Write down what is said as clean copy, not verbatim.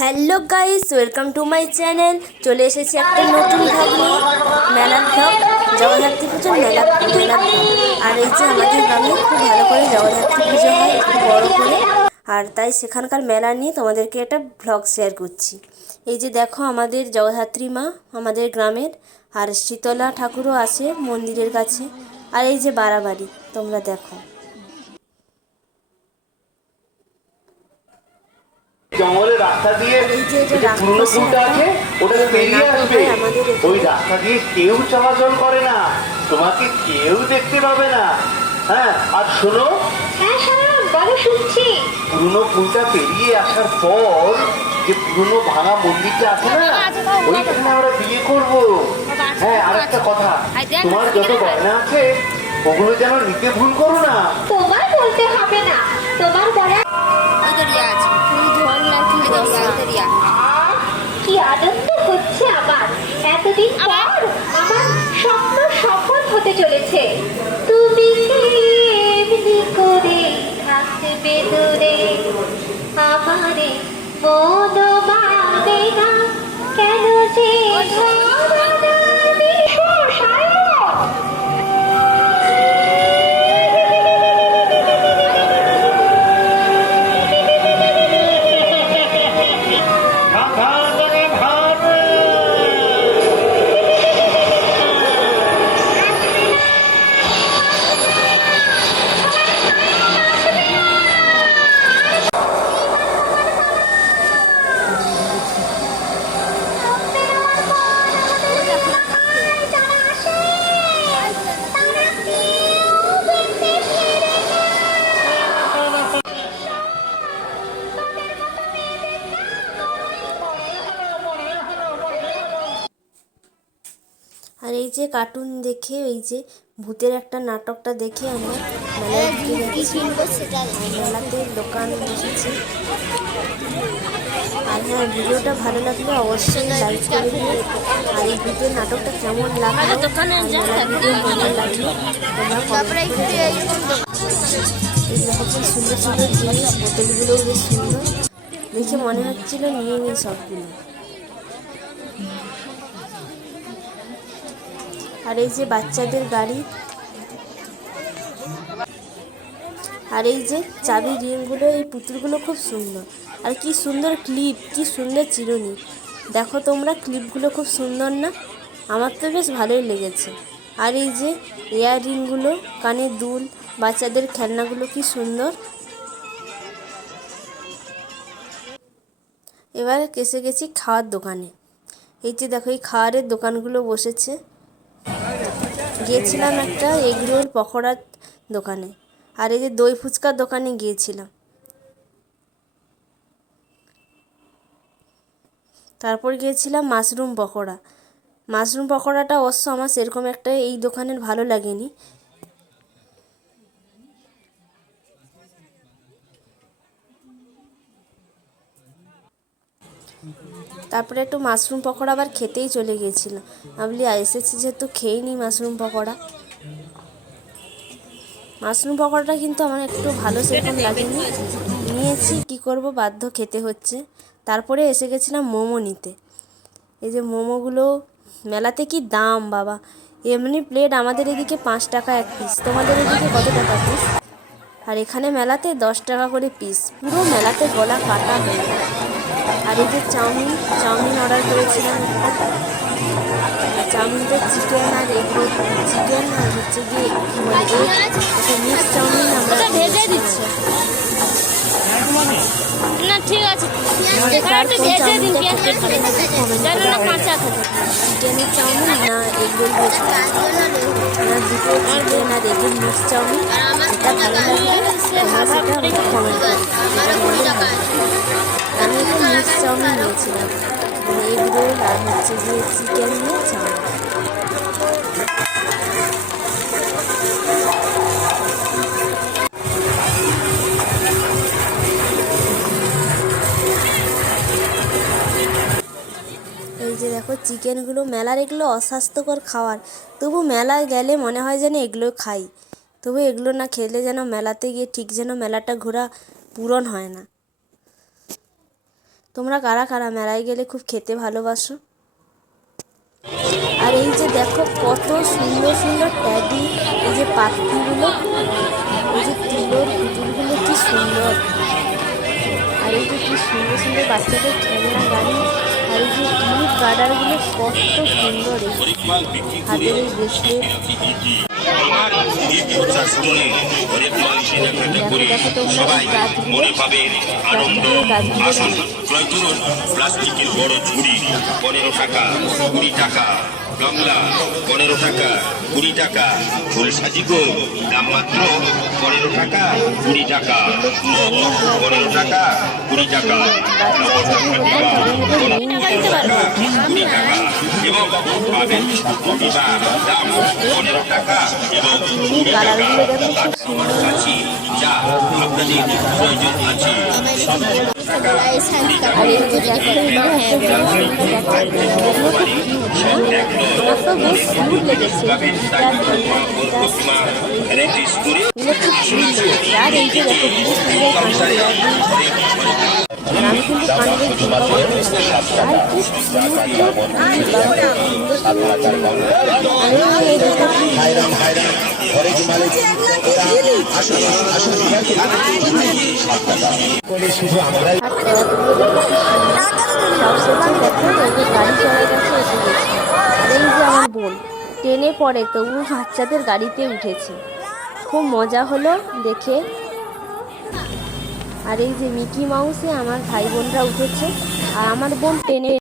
Hello guys, welcome to my channel. চলে এসেছি একটা নতুন ভ্লগ নিয়ে, মেলার ভ্লগ, জগদ্ধাত্রী পুজোর মেলার ভ্লগ। আর এই যে আমাদের গ্রামে খুব ভালো করে জগদ্ধাত্রী পুজো হয়, একটু বড় করে। আর তাই সেখানকার মেলা নিয়ে তোমাদেরকে একটা ভ্লগ শেয়ার করছি। এই যে দেখো আমাদের জগদ্ধাত্রী মা আমাদের গ্রামের, আর শীতলা ঠাকুরও আছে মন্দিরের কাছে। আর এই যে বাড়াবাড়ি তোমরা দেখো। জঙ্গলের রাস্তা দিয়ে পুরনো পুলটা আছে, ওটা পেরিয়ে আসবে। ওই রাস্তা দিয়ে কেউ চলাচল করে না, তোমাকে কেউ দেখতে পাবে না। হ্যাঁ, আর শোনো, পুরনো পুলটা পেরিয়ে আসার পর যে পুরনো ভাঙা মন্দিরটা আছে না, ওইখানে আমরা বিয়ে করব। হ্যাঁ, আর একটা কথা, তোমার যত গয়না আছে ওগুলো যেন নিতে ভুল করো না। তোমার বলতে হবে না, তোমার বলা কি আনন্দ হচ্ছে আমার। এতদিন পর আমার স্বপ্ন সফল হতে চলেছে। তুমি এমনি করে থাকবে দূরে, আমারে মন মানে না কেন যে আর এই যে কার্টুন দেখে, এই যে ভূতের একটা নাটকটা দেখে আমরা মেলায় ঢুকে যাচ্ছি। মেলাতে দোকান বসেছে। আর হ্যাঁ, ভিডিওটা ভালো লাগলে অবশ্যই লাইক করে দিও। আর এই ভূতের নাটকটা কেমন লাগলো, মেলার ভিডিও কেমন লাগলো তোমরা কমেন্ট করে জানাও। এই দেখো কি সুন্দর সুন্দর জিনিস, বোতলগুলোও বেশ সুন্দর দেখে মনে হচ্ছিল নিয়ে নিই সবগুলো। আর এই যে বাচ্চাদের গাড়ি, আর এই যে চাবি রিংগুলো, এই পুতুলগুলো খুব সুন্দর। আর কি সুন্দর ক্লিপ, কি সুন্দর চিরুনি। দেখো তোমরা, ক্লিপগুলো খুব সুন্দর না? আমার তো বেশ ভালোই লেগেছে। আর এই যে ইয়াররিংগুলো, কানের দুল, বাচ্চাদের খেলনাগুলো কি সুন্দর। এবার এসে গেছি খাওয়ার দোকানে। এই যে দেখো, এই খাওয়ারের দোকানগুলো বসেছে। গিয়েছিলাম একটা এগরোল পকোড়ার দোকানে, আর এই যে দই ফুচকার দোকানে গিয়েছিলাম। তারপর গিয়েছিলাম মাশরুম পকোড়া। মাশরুম পকোড়াটা অবশ্য আমার সেরকম একটা এই দোকানের ভালো লাগেনি। তারপরে একটু মাশরুম পকোড়া আবার খেতেই চলে গিয়েছিলাম। আমি বলি এসেছি যেহেতু খেয়েই নিই মাশরুম পকোড়া। মাশরুম পকোড়াটা কিন্তু আমার একটু ভালো সেরকম লাগেনি, নিয়েছি কি করব, বাধ্য খেতে হচ্ছে। তারপরে এসে গেছিলাম মোমো নিতে। এই যে মোমোগুলো মেলাতে কি দাম বাবা! এমনি প্লেট আমাদের এদিকে 5 টাকা এক পিস, তোমাদের এদিকে কত টাকা পিস? আর এখানে মেলাতে 10 টাকা করে পিস। পুরো মেলাতে গলা কাটা হয়ে যায়। আর এই যে চাউমিন অর্ডার করেছিলাম একটা। চাউমিনটা চিকেন আর এগরোল, চিকেন আর হচ্ছে গিয়ে মানে একটা মিক্স চাউমিন আমরা ভেজে দিচ্ছি না। ঠিক আছে, চিকেনের চাউমিন না এগরোল না দুটো চিকেন আর এগের মিক্স চাউমিন, যেটা ভালো লাগবে তোমরা সেটা আমাকে কমেন্ট করো। আমি একটা মিক্স চাউমিন নিয়েছিলাম, মানে এগরোল আর হচ্ছে গিয়ে চিকেন নিয়ে চাউমিন। এই যে দেখো চিকেনগুলো, মেলার এগুলো অস্বাস্থ্যকর খাবার, তবু মেলায় গেলে মনে হয় যেন এগুলো খাই। তবু এগুলো না খেলে যেন মেলাতে গিয়ে ঠিক যেন মেলাটা ঘোরা পূরণ হয় না। তোমরা কারা কারা মেলায় গেলে খুব খেতে ভালোবাসো? আর এই যে দেখো কত সুন্দর সুন্দর ট্যাডি, এই যে পাখিগুলো, এই যে তুলোর পুতুলগুলো কি সুন্দর। আর এই যে কি সুন্দর সুন্দর বাচ্চাদের খেলনা গাড়ি, আর এই যে টিউলিপ গার্ডারগুলো কত সুন্দর। এই হাতের এই ব্রেসলেট, দেখো তোমরা এই গাছগুলো, গাছগুলো ক্রয় করুন প্লাস্টিকের বড় ঝুড়ি 15 টাকা 20 টাকা, গামলা 15 টাকা 20 টাকা, ফুল সাজিগো দাম মাত্র 15 টাকা 20 টাকা, 15 টাকা 20 টাকা, 20 টাকা এবং পাবেন প্রতিভা দাম 15 টাকা এবং 20 টাকা। কাছে যা আপনাদের প্রয়োজন আছে। আর এই যে দেখো কত বেশ কিউট লেগেছে। এগুলো খুব সুন্দর। আর এই যে দেখো কি সুন্দর কানের। আর আমি কিন্তু কানের ঝুমকা আর কি গাড়ি চড়ার কাছে এসে গেছে। আর এই যে আমার বোন ট্রেনে পড়ে তবু বাচ্চাদের গাড়িতে উঠেছে, খুব মজা হলো দেখে। আর এই যে মিকি মাউসে আমার ভাই বোনরা উঠেছে, আর আমার বোন ট্রেনে